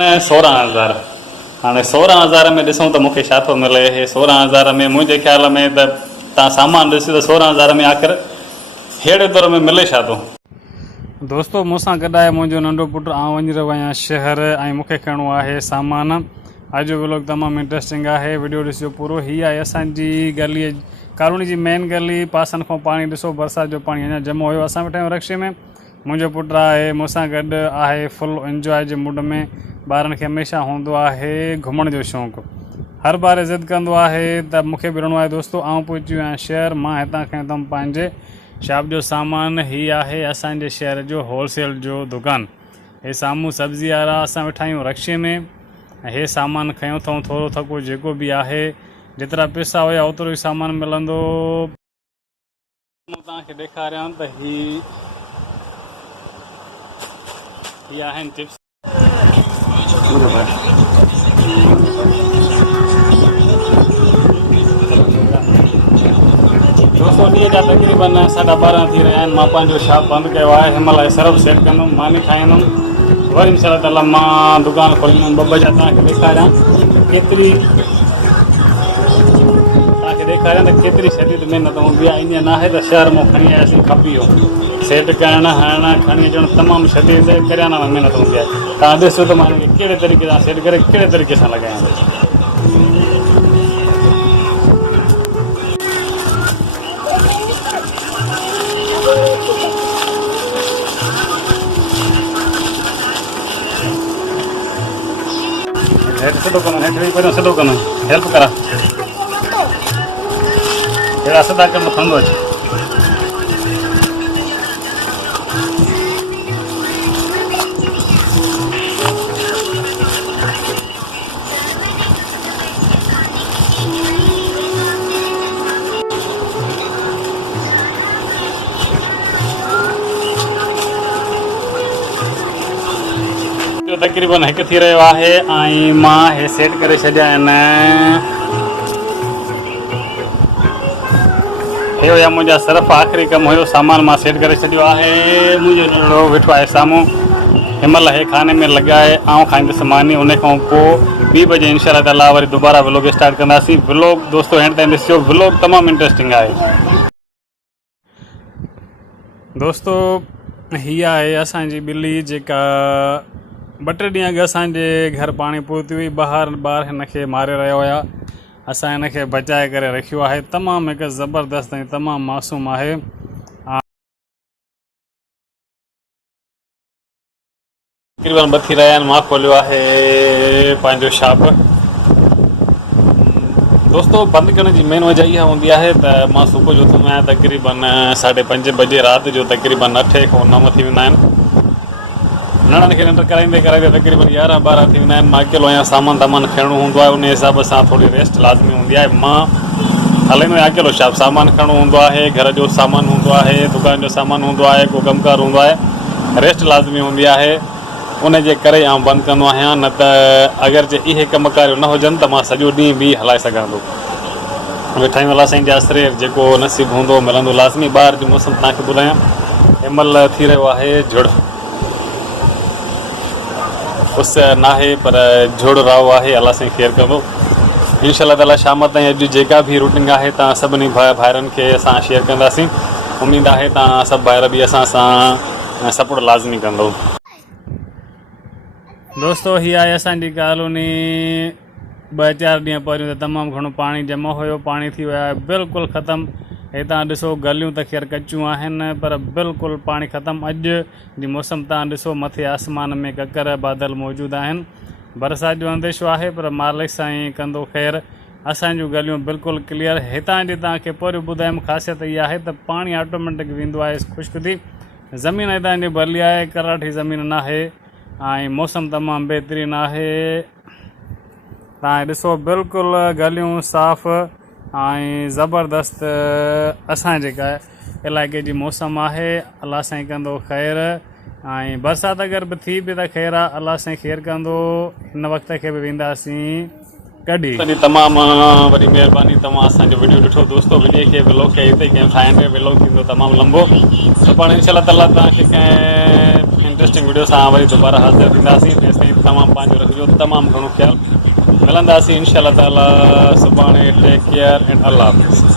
16,000 हाँ 16,000 में ॾिसूं तो मूंखे छा थो मिले। 16,000 में मुंहिंजे ख़्याल में त तव्हां सामान ॾिसी त 16,000 में आख़िर अहिड़े दौर में मिले छा थो। दोस्तो मूंसां गॾु आहे मुंहिंजो नंढो पुटु। आउं वञी रहियो आहियां शहर ऐं मूंखे खणणो आहे सामान। अॼु जो व्लॉग तमामु इंट्रस्टिंग आहे, वीडियो ॾिसिजो पूरो। हीअ आहे असांजी गली, कॉलोनी जी मेन गली। पासनि खां पाणी ॾिसो, बरसाति जो पाणी अञा जमो हुयो। असां वेठा आहियूं रक्शे में, मुंहिंजो पुटु आहे मूंसां गॾु आहे, फुल इंजॉय जे मूड में। ॿारनि खे हमेशह हूंदो आहे घुमण जो शौक़ु, हर बार ज़िद कंदो आहे त मूंखे बि रहणो आहे। दोस्तो आउं पहुची वियो आहियां शहर। मां हितां खयुमि पंहिंजे शॉप जो सामान। हीअ आहे असांजे शहर जो होलसेल जो दुकानु। हे साम्हूं सब्ज़ी वारा, असां वेठा आहियूं रक्शे में। हे सामान खयूं अथऊं, थोरो थको जेको बि आहे, जेतिरा पैसा हुया ओतिरो ई सामान मिलंदो। तव्हांखे ॾेखारियां त हीअ आहिनि चिप्स। दोस्तो ॾींहं जा तक़रीबन 12:30 थी रहिया आहिनि। मां पंहिंजो शॉप बंदि कयो आहे। हिन महिल सर्फ सेट कंदुमि, मानी खाईंदुमि, वरी इंशाअल्लाह ताला मां दुकानु खोलींदुमि। ॿ बजे तव्हांखे ॾेखारियां त केतिरी शदीद महिनत हूंदी आहे। ईअं न आहे त शहर मां खणी आयासीं खपी वियो। सेट करणु हणणु खणी अचणु तमामु शदीद करियाना में महिनत हूंदी आहे। तव्हां ॾिसो त मां हिनखे कहिड़े तरीक़े सां सेट करे कहिड़े तरीक़े सां लॻायां। हेठि सिधो कंदो, हेठि वेही पहिरियों सिधो कंदो, हेल्प करा। अहिड़ा सिधा कमु खणंदो अचे। तक़रीबन 1 थी रहियो आहे ऐं मां हे सेट करे छॾिया आहिनि। हे हुया मुंहिंजा सर्फ, आख़िरी कमु हुयो, सामान मां सेट करे छॾियो आहे। मुंहिंजो नंढड़ो वेठो आहे साम्हूं। हिन महिल हे खाने में लॻाए आउं खाईंदुसि मानी। उन खां पोइ 2 बजे इंशाअल्लाह ताला वरी दुबारा व्लॉग स्टार्ट कंदासीं। व्लॉग दोस्तो हिन ताईं ॾिसिजो, व्लॉग तमामु इंट्रस्टिंग आहे। दोस्तो हीअ आहे असांजी ॿिली जेका 2-3 ॾींहं अॻु असांजे घर पाणी पहुती हुई। ॿार हिनखे मारे रहिया हुया। असां हिनखे बचाए करे रखियो आहे। तमामु हिकु ज़बरदस्त ऐं तमामु मासूम आहे। तक़रीबन 2 थी रहिया आहिनि। मां खोलियो आहे पंहिंजो शॉप। दोस्तो बंदि करण जी मेन वजह इहा हूंदी आहे त मां सुबुह जो उथंदो आहियां तक़रीबन 5:30 बजे, राति जो तक़रीबन 8 खां 9 थी वेंदा आहिनि। निणनि खे निंड कराईंदे तक़रीबन 11-12 थी वेंदा आहिनि। मां अकेलो आहियां, सामान खणणो हूंदो आहे, उन हिसाब सां थोरी रेस्ट लाज़मी हूंदी आहे। मां हलाईंदो आहियां अकेलो शॉप। सामान खणणो हूंदो आहे, घर जो सामान हूंदो आहे, दुकान जो सामान हूंदो आहे, को कमकार हूंदो आहे, रेस्ट लाज़मी हूंदी आहे। उन जे करे आउं बंदि कंदो आहियां। न त अगरि जे इहे कमकार न हुजनि त मां सॼो ॾींहुं बि हलाए सघंदो। वेठा आहियूं अलाह साईं जे आसरे, जेको नसीबु हूंदो मिलंदो लाज़मी। ॿाहिरि जो मौसम तव्हांखे ॿुधायां, हिन महिल थी रहियो आहे झुड़। उस न आहे पर झुड़ राव आहे। अलाह साईं ख़ैरु कंदो इंशाअल्लाह ताला। शाम ताईं अॼु जेका बि रूटीन आहे तव्हां सभिनी भाइरनि खे असां शेयर कंदासीं। उमेदु आहे तव्हां सभु भाइर बि असां सां सपोर्ट लाज़मी कंदो। दोस्तो हीअ आहे असांजी कॉलोनी। 2-4 ॾींहं पहिरियों त तमामु घणो पाणी जमा हुयो। पाणी थी वियो आहे बिल्कुलु ख़तमु। हितां ॾिसो गलियूं त ख़ैरु कचियूं आहिनि पर बिल्कुलु पाणी ख़तमु। अॼु जी मौसम तव्हां ॾिसो, मथे आसमान में ककर बादल मौजूदु आहिनि। बरसाति जो अंदेशो आहे पर मालिक साईं कंदो ख़ैरु। असांजूं गलियूं बिल्कुलु क्लियर। हितां जी तव्हांखे पहिरियों ॿुधायमि ख़ासियत इहा आहे त पाणी ऑटोमेटिक वेंदो आहे ख़ुश्क थी। ज़मीन हितां जी भरली आहे, कराठी ज़मीन न आहे ऐं मौसम तमामु बहितरीनु आहे। तव्हां ॾिसो बिल्कुलु गलियूं साफ़ु ऐं ज़बरदस्त असां जेका इलाइक़े जी मौसम आहे। अलाह साईं कंदो ख़ैरु ऐं बरसाति अगरि बि थी बि त ख़ैरु आहे, अलाह साईं ख़ैरु कंदो। हिन वक़्त खे बि वेंदासीं कढी। तमामु वॾी महिरबानी तव्हां असांजो वीडियो ॾिठो। दोस्तो वीडियो खे व्लॉग खे हिते कंहिं ठाहिण व्लॉग थींदो तमामु लंबो। सुभाणे इंशाअल्लाह ताला तव्हांखे कंहिं इंट्रस्टिंग इंट्रस्टिंग वीडियो सां वरी दोबारा हाज़िर थींदासीं। तेसिताईं तमामु पंहिंजो रखिजो तमामु घणो ख़्यालु। मिलंदासीं इंशाअल्लाह ताला सुभाणे। टेक केयर एंड अल्लाह हाफ़िज़।